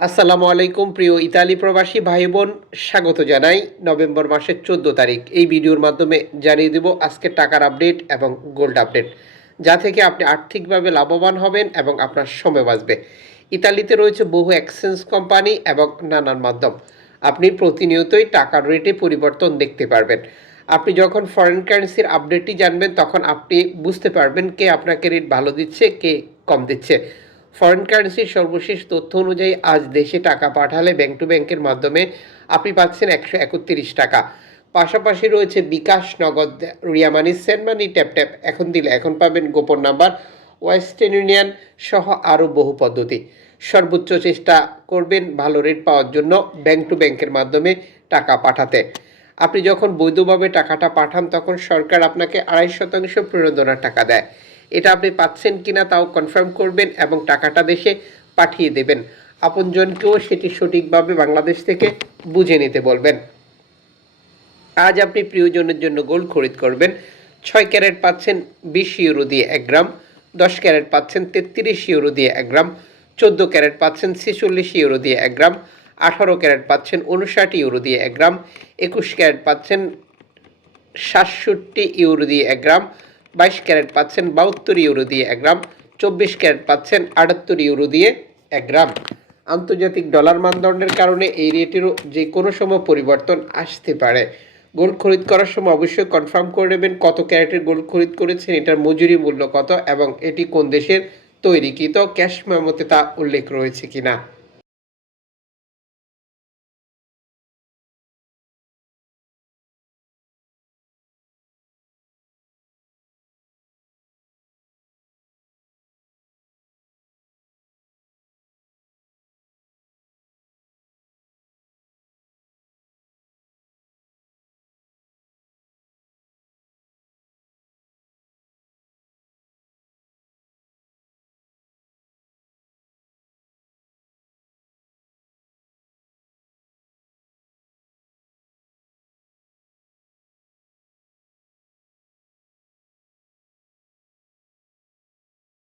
আসসালামু আলাইকুম, প্রিয় ইতালি প্রবাসী ভাই বোন স্বাগত জানাই নভেম্বর মাসের চোদ্দ তারিখ। এই ভিডিওর মাধ্যমে জানিয়ে দেব আজকে টাকার আপডেট এবং গোল্ড আপডেট, যা থেকে আপনি আর্থিকভাবে লাভবান হবেন এবং আপনার সময় বাঁচবে। ইতালিতে রয়েছে বহু এক্সচেঞ্জ কোম্পানি এবং নানান মাধ্যম। আপনি প্রতিনিয়তই টাকার রেটে পরিবর্তন দেখতে পারবেন। আপনি যখন ফরেন কারেন্সির আপডেটটি জানবেন, তখন আপনি বুঝতে পারবেন কে আপনাকে রেট ভালো দিচ্ছে, কে কম দিচ্ছে। ফরেন কারেন্সির সর্বশেষ তথ্য অনুযায়ী আজ দেশে টাকা পাঠালে ব্যাংক টু ব্যাংকের মাধ্যমে আপনি পাচ্ছেন একশো একত্রিশ টাকা। পাশাপাশি রয়েছে bKash Nagad, Ria Money send money tap tap এখন দিলে, এখন পাবেন গোপন নাম্বার ওয়েস্টার্ন ইউনিয়ন সহ আরও বহু পদ্ধতি। সর্বোচ্চ চেষ্টা করবেন ভালো রেট পাওয়ার জন্য ব্যাংক টু ব্যাংকের মাধ্যমে টাকা পাঠাতে। আপনি যখন বৈধভাবে টাকাটা পাঠান, তখন সরকার আপনাকে আড়াই শতাংশ প্রণোদনার টাকা দেয়। এটা আপনি পাচ্ছেন কিনা তাও কনফার্ম করবেন এবং টাকাটা দেশে পাঠিয়ে দেবেন। আপনজনকেও সেটি সঠিকভাবে বাংলাদেশ থেকে বুঝে নিতে বলবেন। আজ আপনি প্রিয়জনের জন্য গোল্ড খরিদ করবেন। ছয় ক্যারেট পাচ্ছেন বিশ ইউরো দিয়ে এক গ্রাম, দশ ক্যারেট পাচ্ছেন তেত্রিশ ইউরো দিয়ে এক গ্রাম, চোদ্দ ক্যারেট পাচ্ছেন ছেচল্লিশ ইউরো দিয়ে এক গ্রাম, আঠারো ক্যারেট পাচ্ছেন উনষাট ইউরো দিয়ে এক গ্রাম, একুশ ক্যারেট পাচ্ছেন সাতষট্টি ইউরো দিয়ে এক গ্রাম বাইশ ক্যারেট পাচ্ছেন বাহাত্তর ইউরো দিয়ে এক গ্রাম, চব্বিশ ক্যারেট পাচ্ছেন আটাত্তর ইউরো দিয়ে এক গ্রাম। আন্তর্জাতিক ডলার মানদণ্ডের কারণে এই রেটেরও যে কোনো সময় পরিবর্তন আসতে পারে। গোল্ড খরিদ করার সময় অবশ্যই কনফার্ম করে নেবেন কত ক্যারেটের গোল্ড খরিদ করেছেন, এটার মজুরি মূল্য কত এবং এটি কোন দেশের তৈরিকৃত ক্যাশ মেমোতে তা উল্লেখ রয়েছে কিনা।